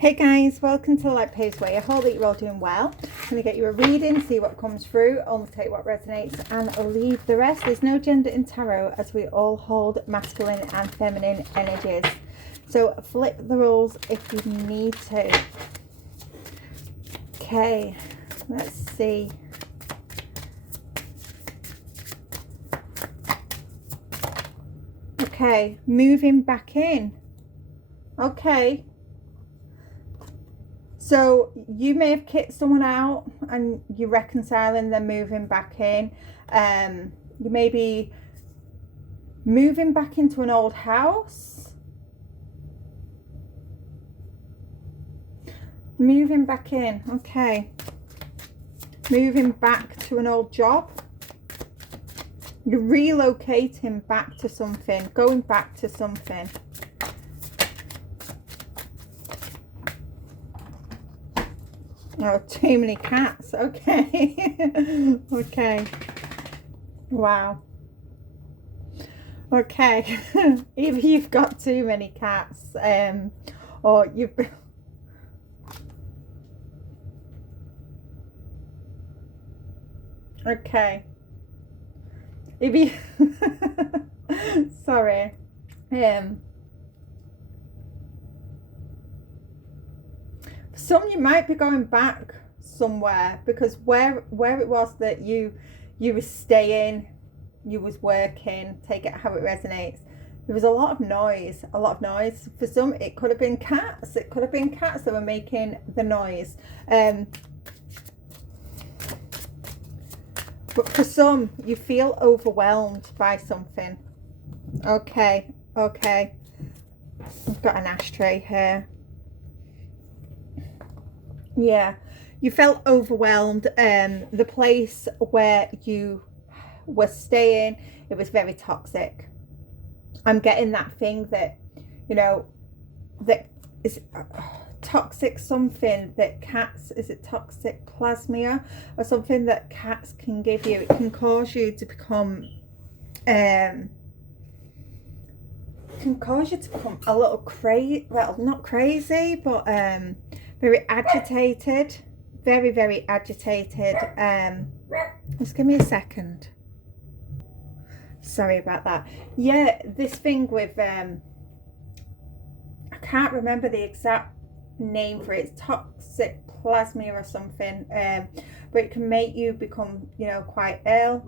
Hey guys, welcome to Light Paves Way. I hope that you're all doing well. I'm going to get you a reading, see what comes through, only take what resonates and leave the rest. There's no gender in tarot as we all hold masculine and feminine energies. So flip the rules if you need to. Okay, let's see. Okay, moving back in. Okay. So you may have kicked someone out and you're reconciling, they're moving back in. You may be moving back into an old house. Moving back in, okay. Moving back to an old job. You're relocating back to something, going back to something. Oh, too many cats. Okay. Okay. Wow. Okay. Either you've got too many cats, or you've been... Okay. If you... Sorry. Some you might be going back somewhere because where it was that you were staying, you was working, take it how it resonates, there was a lot of noise. For some it could have been cats, that were making the noise, but for some you feel overwhelmed by something. Okay, I've got an ashtray here. Yeah, you felt overwhelmed. The place where you were staying, it was very toxic. I'm getting that thing that, you know, that is toxic, something that cats, is it toxic plasmia or something that cats can give you? It can cause you to become, a little crazy, well, not crazy, but very agitated, very agitated. Just give me a second. Sorry about that. Yeah, this thing with I can't remember the exact name for it. It's toxic plasmia or something, but it can make you become, you know, quite ill,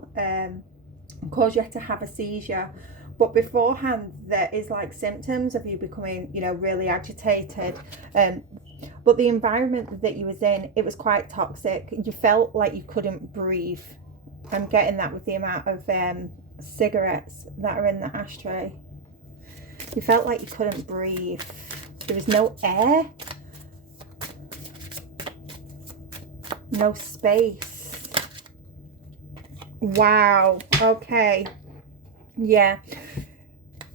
cause you to have a seizure. But beforehand there is like symptoms of you becoming, you know, really agitated. But the environment that you was in, it was quite toxic. You felt like you couldn't breathe. I'm getting that with the amount of cigarettes that are in the ashtray. You felt like you couldn't breathe. There was no air, no space. Wow. Okay.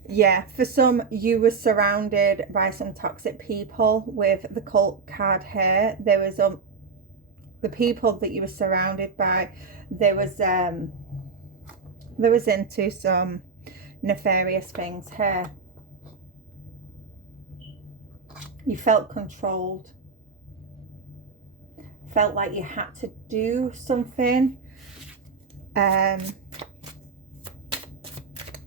Yeah, for some you were surrounded by some toxic people. With the cult card here, there was the people that you were surrounded by, there was into some nefarious things here. You felt controlled, felt like you had to do something,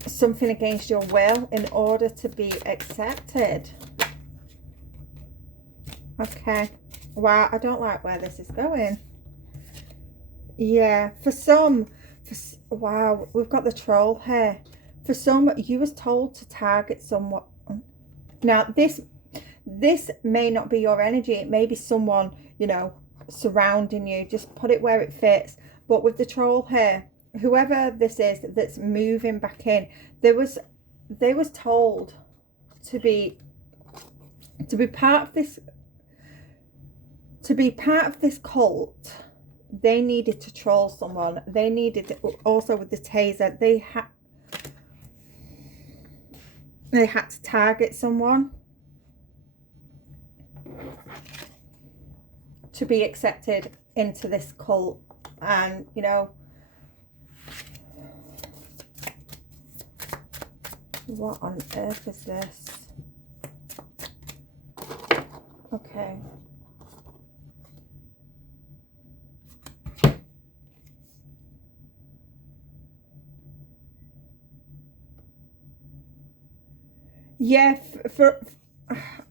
something against your will in order to be accepted. Okay. Wow, I don't like where this is going. Yeah, for some, wow, we've got the troll here. For some, you was told to target someone. Now, this may not be your energy. It may be someone, you know, surrounding you. Just put it where it fits. But with the troll here, whoever this is that's moving back in, they was told to be part of this, cult. They needed to troll someone. They needed to, also with the taser, they had to target someone to be accepted into this cult. And, you know, what on earth is this? Okay. Yeah,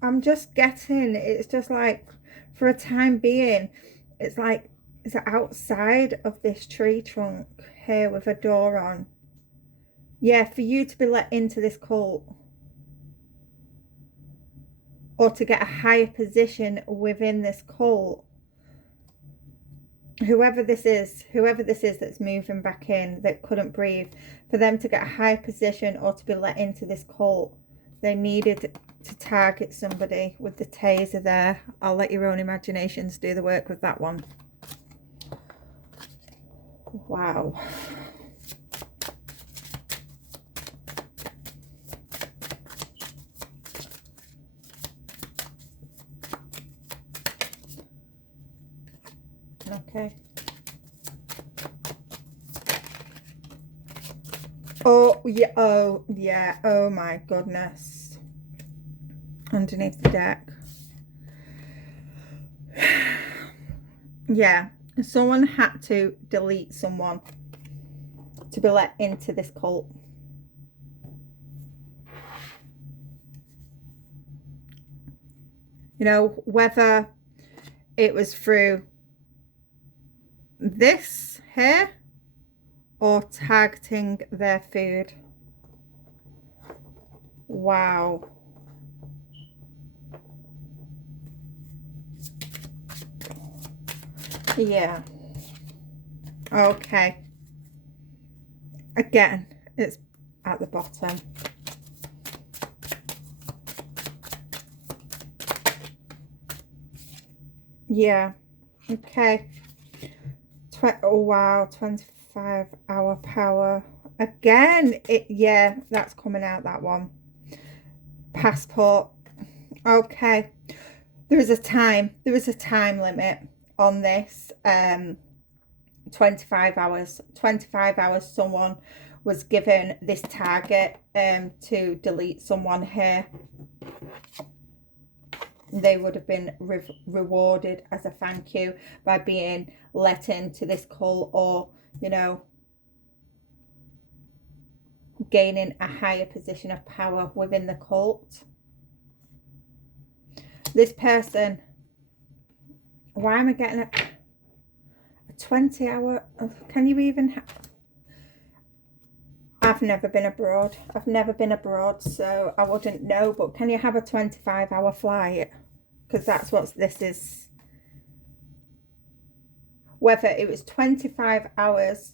I'm just getting, it's just like, for a time being, it's like it's outside of this tree trunk here with a door on. Yeah, for you to be let into this cult, or to get a higher position within this cult, whoever this is that's moving back in, that couldn't breathe, for them to get a higher position or to be let into this cult, they needed to target somebody with the taser there. I'll let your own imaginations do the work with that one. Wow. Okay. Oh yeah, oh yeah, oh my goodness. Underneath the deck. Yeah, someone had to delete someone to be let into this cult. You know, whether it was through this here or targeting their food. Wow. Yeah. Okay. Again, it's at the bottom. Yeah. Okay. Oh wow, 25-hour power. Again, yeah, that's coming out, that one. Passport. Okay. There is a time limit on this. 25 hours. 25 hours someone was given this target to delete someone here. They would have been rewarded as a thank you by being let into this cult, or, you know, gaining a higher position of power within the cult. This person, why am I getting a 20-hour? Can you even I've never been abroad. So I wouldn't know, but can you have a 25-hour flight? Because that's what this is. Whether it was 25 hours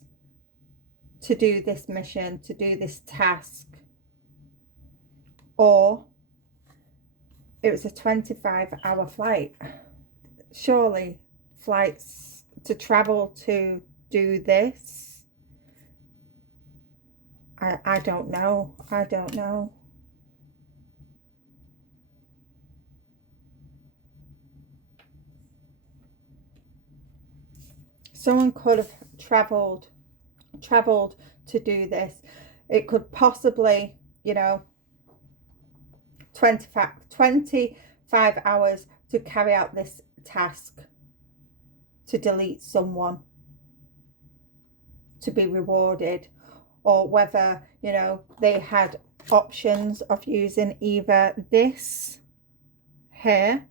to do this mission, to do this task, or it was a 25-hour flight. Surely flights to travel to do this, I don't know. Someone could have traveled to do this. It could possibly, you know, 25 hours to carry out this task, to delete someone, to be rewarded, or whether, you know, they had options of using either this here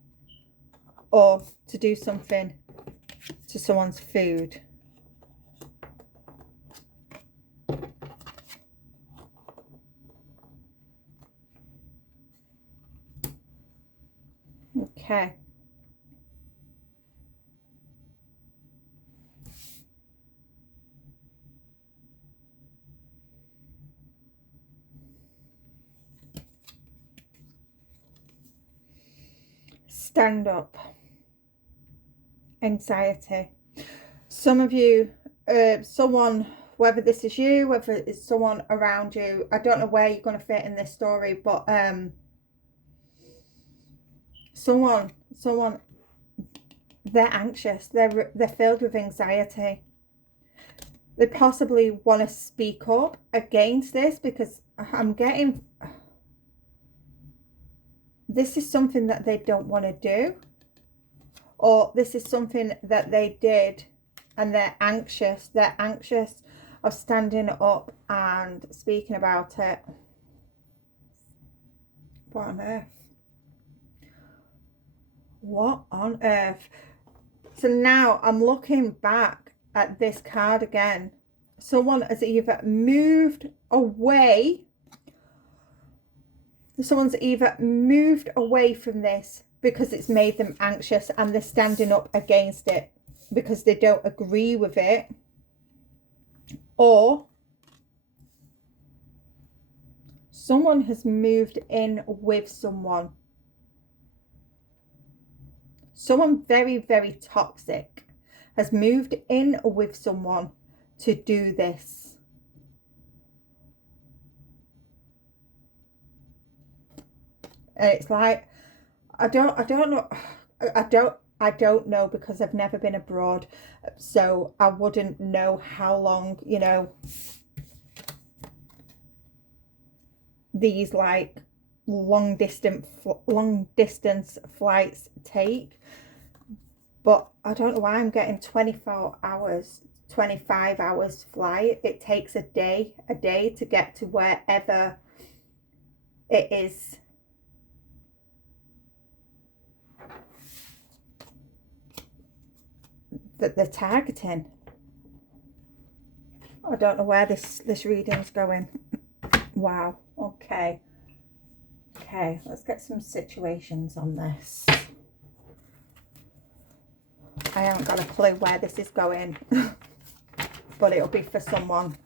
or to do something to someone's food. Okay. Stand up. Anxiety. Some of you, someone, whether this is you, whether it's someone around you, I don't know where you're going to fit in this story, but someone, they're anxious, they're filled with anxiety. They possibly want to speak up against this, because I'm getting, this is something that they don't want to do, or this is something that they did and they're anxious. They're anxious of standing up and speaking about it. What on earth? What on earth? So now I'm looking back at this card again. Someone has either moved away. Someone's either moved away from this because it's made them anxious and they're standing up against it because they don't agree with it. Or someone has moved in with someone. Someone very, very toxic has moved in with someone to do this. And it's like, I don't know. I don't know because I've never been abroad. So I wouldn't know how long, you know, these like long distance flights take. But I don't know why I'm getting 24 hours, 25 hours flight. It takes a day to get to wherever it is. That they're targeting. I don't know where this reading's going. Wow. Okay, let's get some situations on this. I haven't got a clue where this is going, but it'll be for someone.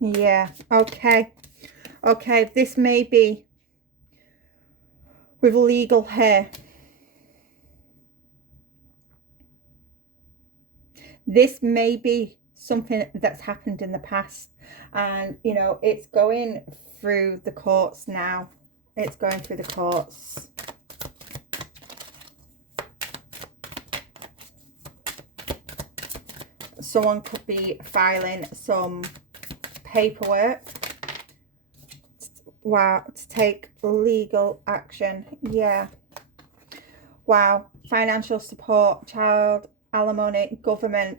Yeah, okay, this may be with legal hair. This may be something that's happened in the past, and you know, it's going through the courts now. It's going through the courts. Someone could be filing some paperwork. Wow, to take legal action. Yeah. Wow. Financial support, child alimony, government.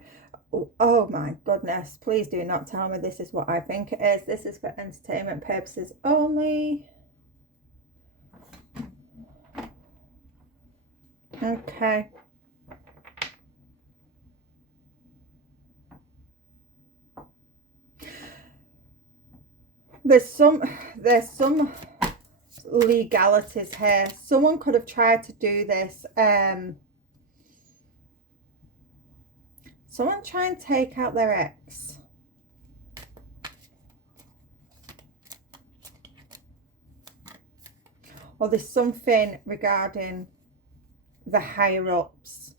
Oh my goodness. Please do not tell me this is what I think it is. This is for entertainment purposes only. Okay. There's some legalities here. Someone could have tried to do this. Someone try and take out their ex. Or there's something regarding the higher ups.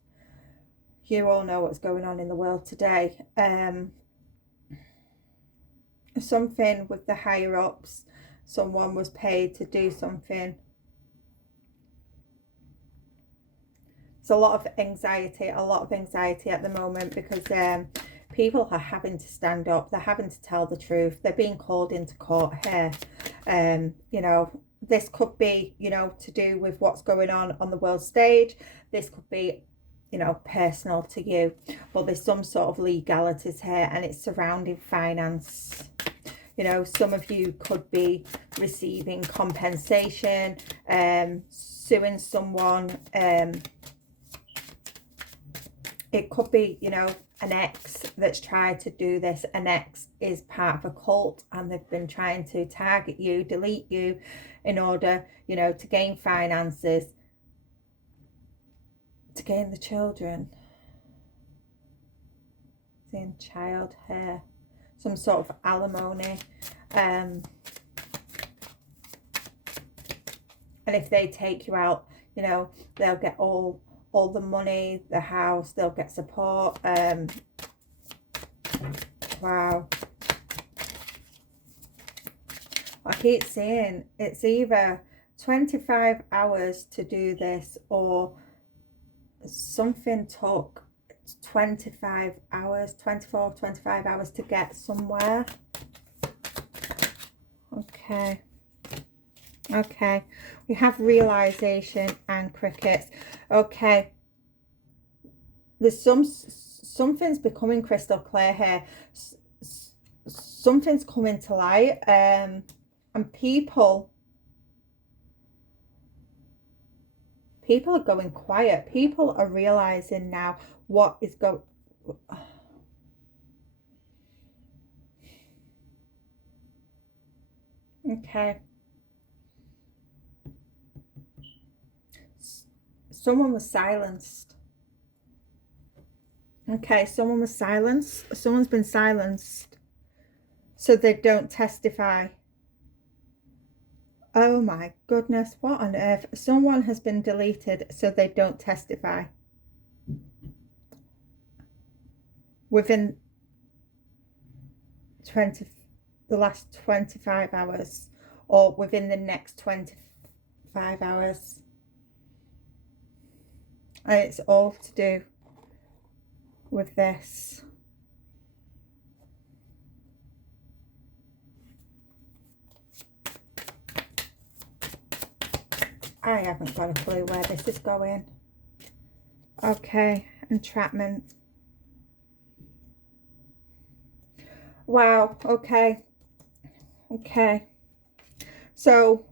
You all know what's going on in the world today. Something with the higher ups. Someone was paid to do something. It's a lot of anxiety at the moment because people are having to stand up. They're having to tell the truth. They're being called into court here. You know, this could be, you know, to do with what's going on the world stage. This could be, you know, personal to you. But there's some sort of legalities here, and it's surrounding finance. You know, some of you could be receiving compensation, suing someone. It could be, you know, an ex that's tried to do this. An ex is part of a cult and they've been trying to target you, delete you in order, you know, to gain finances, to gain the children. Seeing child here. Some sort of alimony. And if they take you out, you know, they'll get all the money, the house, they'll get support. Wow. I keep saying it's either 25 hours to do this, or something took 25 hours, 24, 25 hours to get somewhere. Okay. Okay. We have realization and crickets. Okay. There's something's becoming crystal clear here. Something's coming to light. And people are going quiet. People are realizing now what is going. Okay. Someone was silenced. Okay, someone was silenced. Someone's been silenced so they don't testify. Oh my goodness, what on earth? Someone has been deleted so they don't testify. Within the last 25 hours, or within the next 25 hours. And it's all to do with this. I haven't got a clue where this is going. Okay, entrapment. Wow, okay. Okay. So,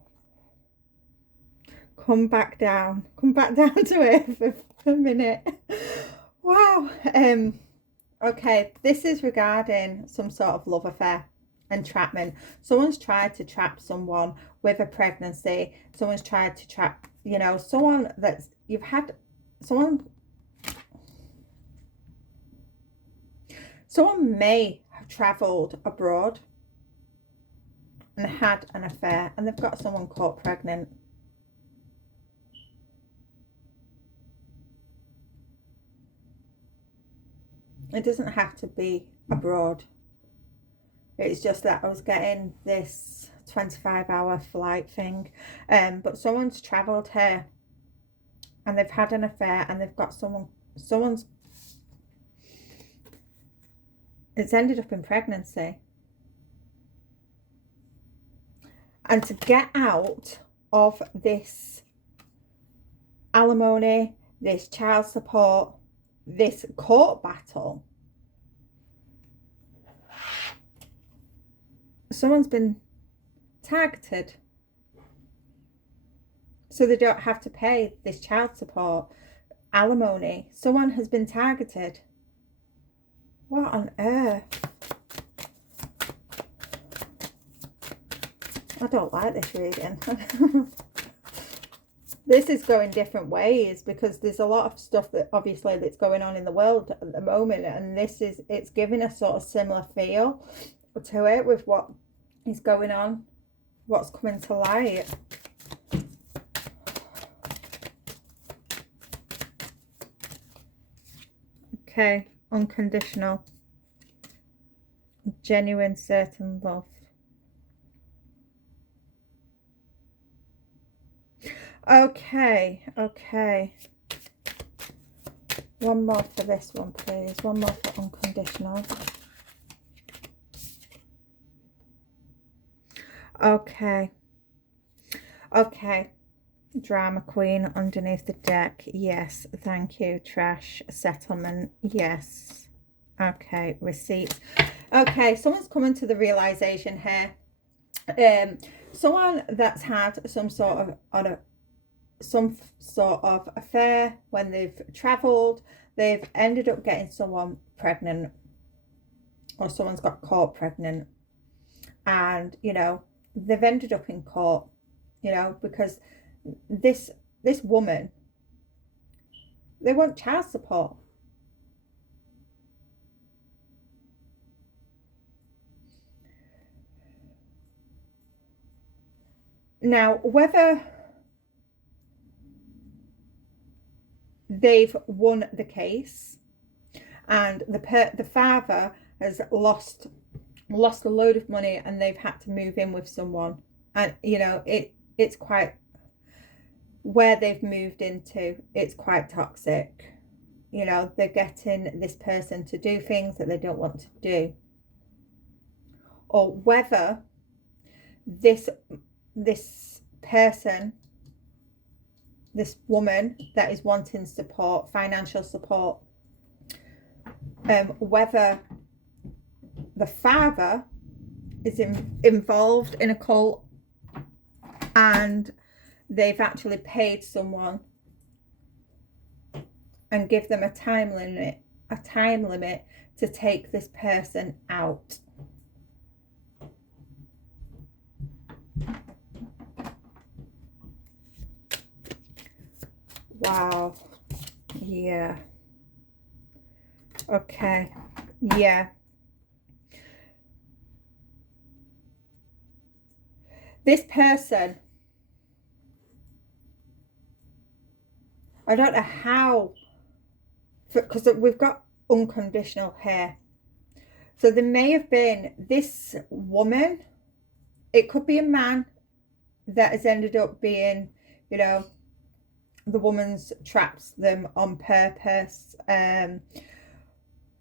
come back down to earth for a minute. Wow. Okay, this is regarding some sort of love affair, entrapment. Someone's tried to trap someone with a pregnancy. Someone's tried to trap, you know, someone that's, you've had someone may have traveled abroad and had an affair, and they've got someone caught pregnant. It doesn't have to be abroad. It's just that I was getting this 25-hour flight thing. But someone's travelled here and they've had an affair, and they've got someone's it's ended up in pregnancy. And to get out of this alimony, this child support, this court battle, someone's been targeted so they don't have to pay this child support, alimony. Someone has been targeted. What on earth? I don't like this reading. This is going different ways because there's a lot of stuff that obviously that's going on in the world at the moment, and it's giving a sort of similar feel to it with what is going on, what's coming to light. Okay, unconditional, genuine, certain love. Okay. One more for this one, please. One more for unconditional. Okay. Drama queen underneath the deck. Yes, thank you. Trash settlement. Yes. Okay, receipt. Okay, someone's coming to the realization here. Someone that's had some sort of affair when they've traveled, they've ended up getting someone pregnant, or someone's got caught pregnant, and you know they've ended up in court, you know, because this woman, they want child support. Now, whether they've won the case and the father has lost a load of money and they've had to move in with someone, and you know it's quite, where they've moved into, it's quite toxic. you know, they're getting this person to do things that they don't want to do. Or whether this person, this woman that is wanting support, financial support, whether the father is involved in a cult and they've actually paid someone and give them a time limit to take this person out. Wow. Yeah. Okay. Yeah. This person, I don't know how, because we've got unconditional here. So there may have been this woman, it could be a man that has ended up being, you know, the woman's trapped them on purpose.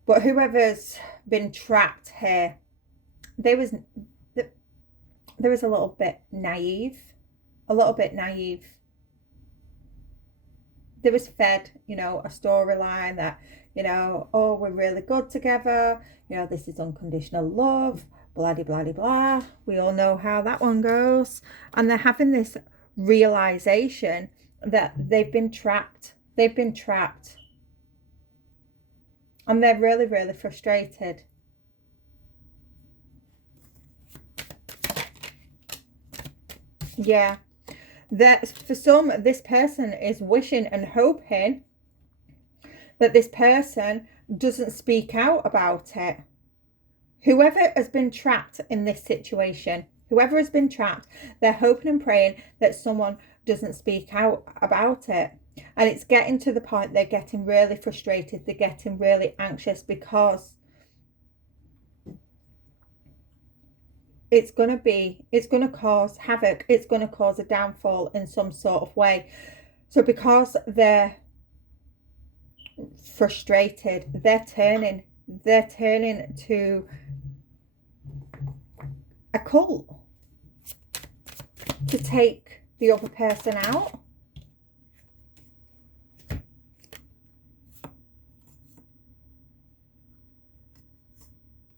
But whoever's been trapped here, there was a little bit naive. There was fed, you know, a storyline that, you know, oh, we're really good together, you know, this is unconditional love, blah, blah, blah, blah. We all know how that one goes. And they're having this realization that they've been trapped. And they're really, really frustrated. Yeah. That for some, this person is wishing and hoping that this person doesn't speak out about it. Whoever has been trapped in this situation, they're hoping and praying that someone doesn't speak out about it. And it's getting to the point they're getting really frustrated, they're getting really anxious, because it's going to cause havoc, it's going to cause a downfall in some sort of way. So because they're frustrated, they're turning to a cult to take the other person out.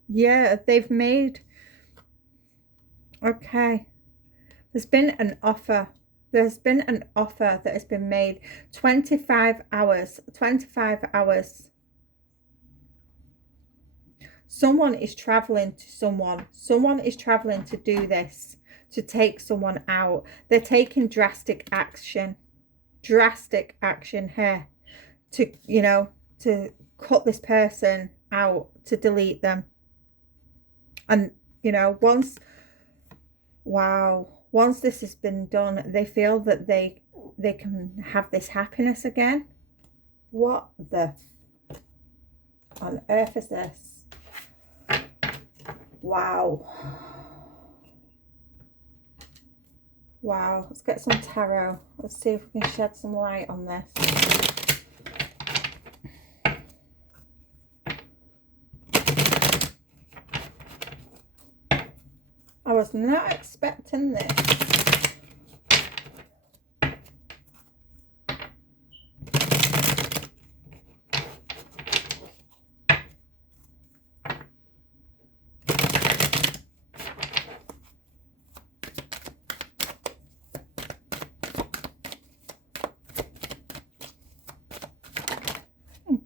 Yeah, they've made, okay, there's been an offer that has been made. 25 hours. Someone is traveling to do this, to take someone out. They're taking drastic action here to, you know, to cut this person out, to delete them. And, you know, once this has been done, they feel that they can have this happiness again. What the on earth is this? Wow. Let's get some tarot. Let's see if we can shed some light on this. I was not expecting this.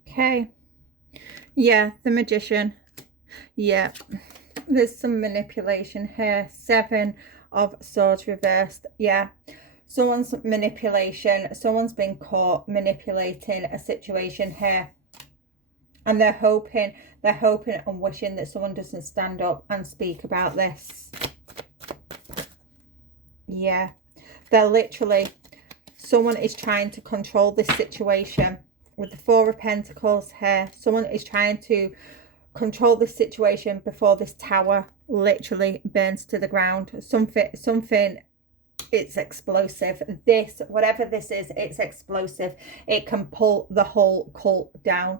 Okay. Yeah, the Magician. Yeah. There's some manipulation here. 7 of Swords reversed. Yeah. Someone's manipulation. Someone's been caught manipulating a situation here. And they're hoping and wishing that someone doesn't stand up and speak about this. Yeah. They're literally, someone is trying to control this situation. With the 4 of Pentacles here, someone is trying to control this situation before this tower literally burns to the ground. Something It's explosive. This, whatever this is, it's explosive. It can pull the whole cult down.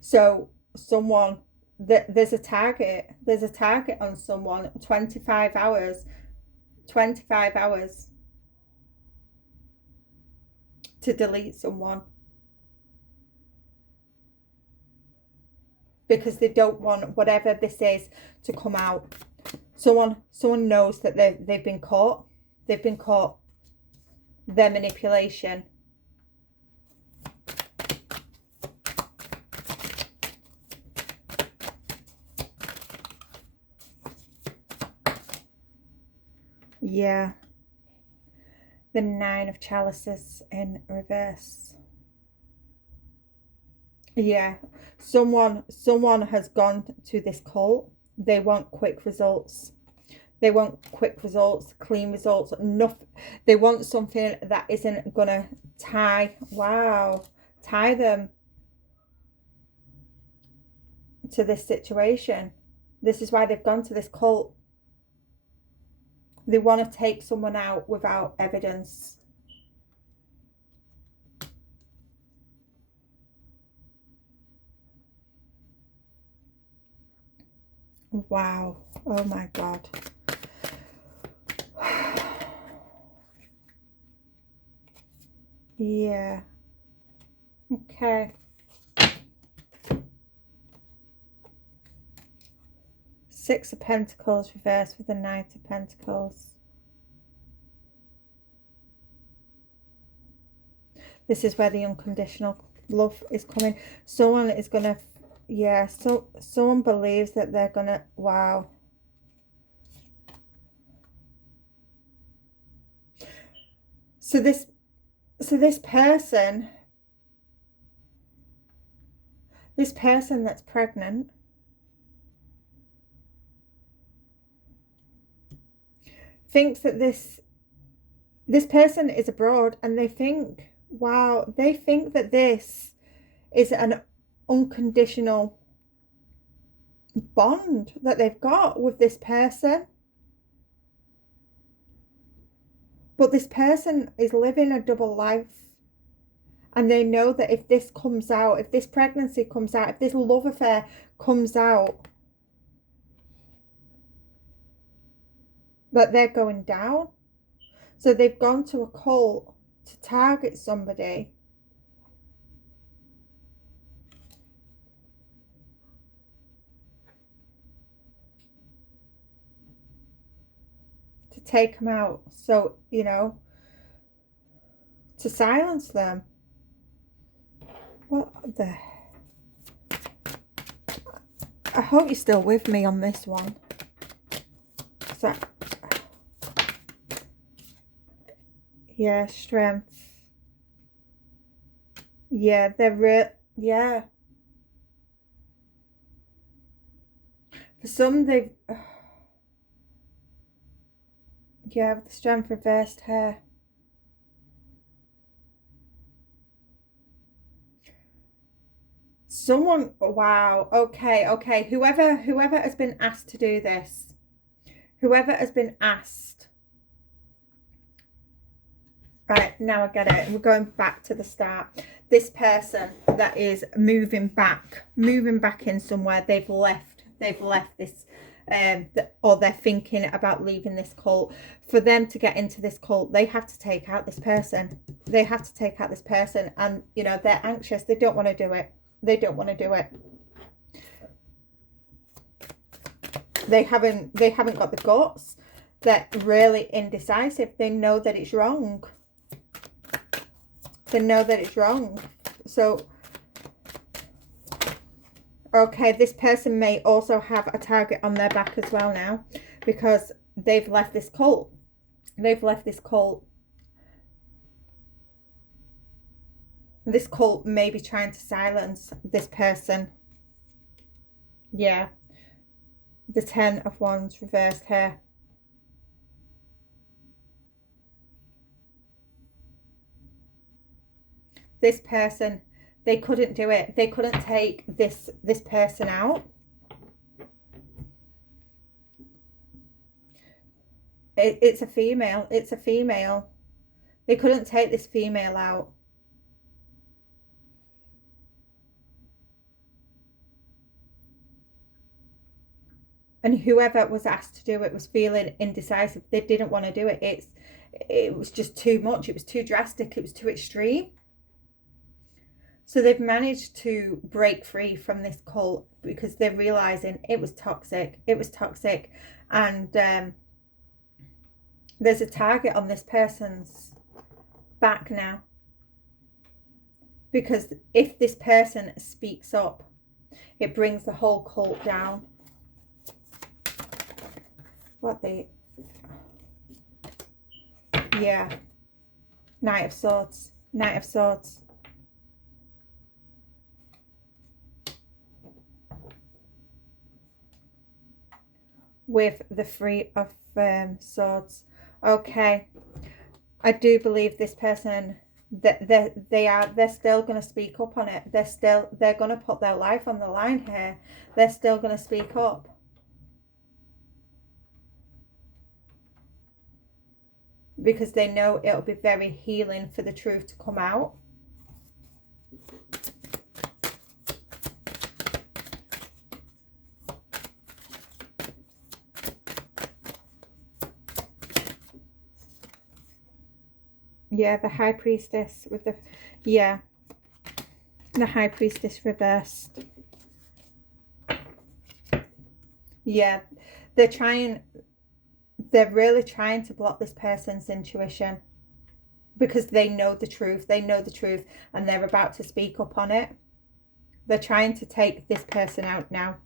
So someone, there's a target on someone. 25 hours to delete someone, because they don't want whatever this is to come out. Someone knows that they've been caught. Their manipulation. Yeah. The 9 of Chalices in reverse. Yeah. Someone has gone to this cult. They want quick results. They want quick results, clean results. Nothing. They want something that isn't gonna tie them to this situation. This is why they've gone to this cult. They want to take someone out without evidence. Wow. Oh my God. Yeah. Okay. 6 of Pentacles reversed with the Knight of Pentacles. This is where the unconditional love is coming. Someone is going to, yeah, so someone believes that they're going to, wow. So this person that's pregnant, thinks that this person is abroad, and they think, wow, they think that this is an unconditional bond that they've got with this person. But this person is living a double life. And they know that if this comes out, if this pregnancy comes out, if this love affair comes out, that they're going down. So they've gone to a cult to target somebody. To take them out. So, you know, to silence them. What the... I hope you're still with me on this one. So, yeah, strength. Yeah, they're real. Yeah. For some, they've... yeah, with the strength reversed here. Someone, wow, okay. Whoever has been asked to do this, whoever has been asked. Right, now I get it. We're going back to the start. This person that is moving back in somewhere. They've left this, or they're thinking about leaving this cult. For them to get into this cult, they have to take out this person. And, you know, they're anxious. They don't want to do it. They haven't got the guts. They're really indecisive. They know that it's wrong. So, okay, this person may also have a target on their back as well now, because they've left this cult. This cult may be trying to silence this person. Yeah. The 10 of Wands reversed here. This person, they couldn't do it. They couldn't take this person out. It's a female. It's a female. They couldn't take this female out. And whoever was asked to do it was feeling indecisive. They didn't want to do it. It was just too much. It was too drastic. It was too extreme. So they've managed to break free from this cult because they're realizing it was toxic. It was toxic. And there's a target on this person's back now. Because if this person speaks up, it brings the whole cult down. What the... Yeah. Knight of Swords. Knight of Swords. With the Three of Swords. Okay. I do believe this person, that they're still going to speak up on it. They're going to put their life on the line here. They're still going to speak up. Because they know it'll be very healing for the truth to come out. Yeah, the High Priestess with the... Yeah. The High Priestess reversed. Yeah. They're really trying to block this person's intuition. Because they know the truth. They know the truth. And they're about to speak up on it. They're trying to take this person out now.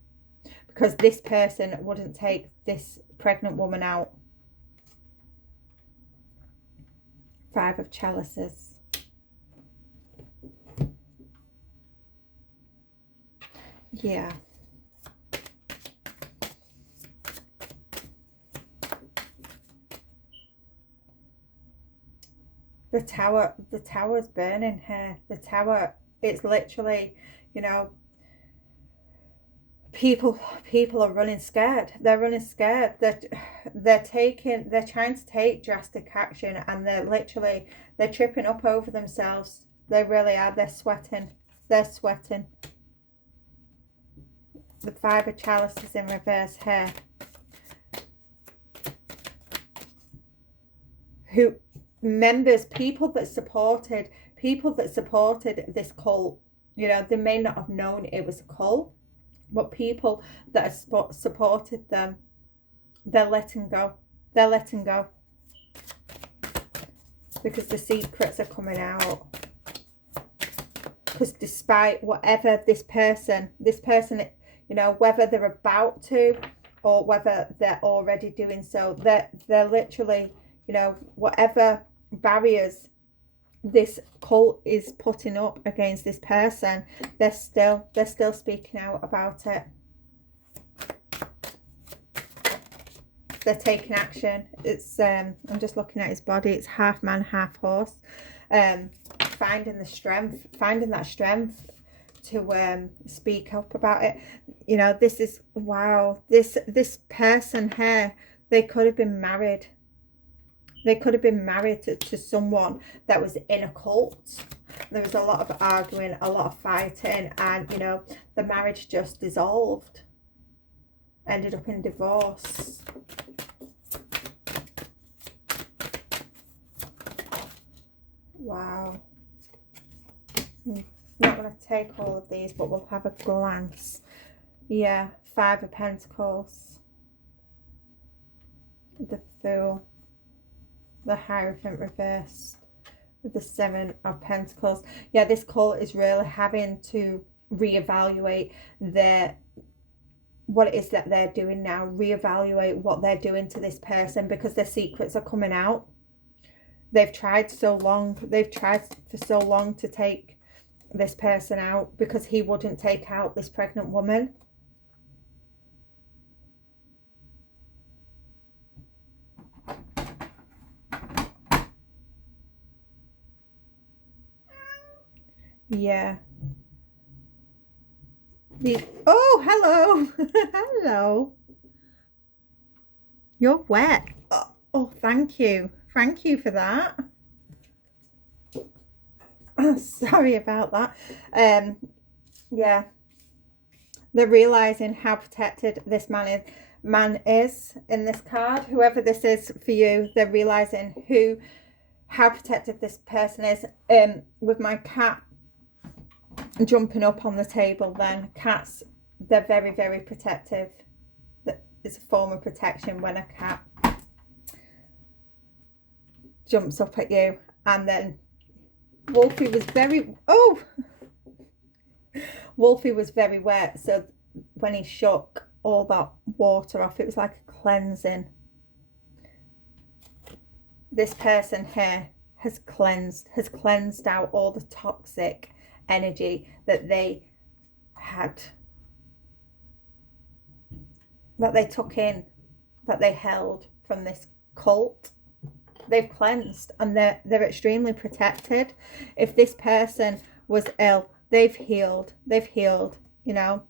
Because this person wouldn't take this pregnant woman out. Five of Chalices. Yeah. The tower's burning here. The tower, it's literally, you know, people are running scared. They're running scared. They're trying to take drastic action, and they're tripping up over themselves. They really are. They're sweating. They're sweating. The Five of Chalices in reverse here. People that supported this cult, you know, they may not have known it was a cult, but people that have supported them, they're letting go. They're letting go. Because the secrets are coming out. Because despite whatever this person, you know, whether they're about to or whether they're already doing so, they're literally, you know, whatever barriers this cult is putting up against this person, they're still speaking out about it. They're taking action. It's I'm just looking at his body. It's half man, half horse. Finding that strength to speak up about it. You know, this is, wow, this person here, they could have been married. They could have been married to someone that was in a cult. There was a lot of arguing, a lot of fighting, and, you know, the marriage just dissolved. Ended up in divorce. Wow. I'm not going to take all of these, but we'll have a glance. Yeah, Five of Pentacles. The Fool. The Hierophant reversed. With the Seven of Pentacles. Yeah, this cult is really having to reevaluate what it is that they're doing now. Reevaluate what they're doing to this person, because their secrets are coming out. They've tried for so long to take this person out because he wouldn't take out this pregnant woman. Yeah. Oh, hello. Hello. You're wet. Oh, Oh, thank you for that. Sorry about that. Yeah, they're realizing how protected this man is in this card. Whoever this is for you, they're realizing how protected this person is. With my cat jumping up on the table, then cats, they're very, very protective. It's a form of protection when a cat jumps up at you. And then Wolfie was very Wolfie was very wet, so when he shook all that water off, it was like a cleansing. This person here has cleansed out all the toxic energy that they had, that they took in, that they held from this cult. They've cleansed, and they're extremely protected. If this person was ill, they've healed, you know,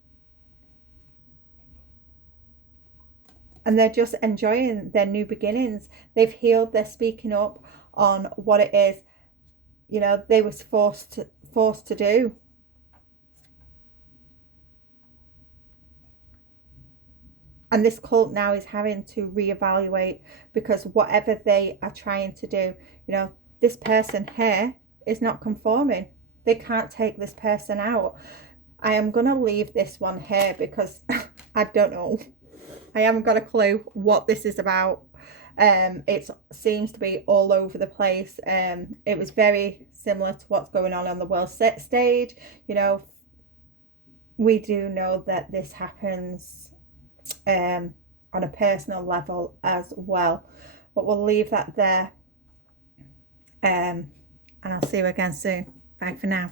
and they're just enjoying their new beginnings. They've healed, they're speaking up on what it is, you know, they was forced to do. And this cult now is having to reevaluate, because whatever they are trying to do, you know, this person here is not conforming. They can't take this person out. I am going to leave this one here because I don't know. I haven't got a clue what this is about. It seems to be all over the place. It was very similar to what's going on the world stage. You know, we do know that this happens on a personal level as well, but we'll leave that there, and I'll see you again soon. Bye for now.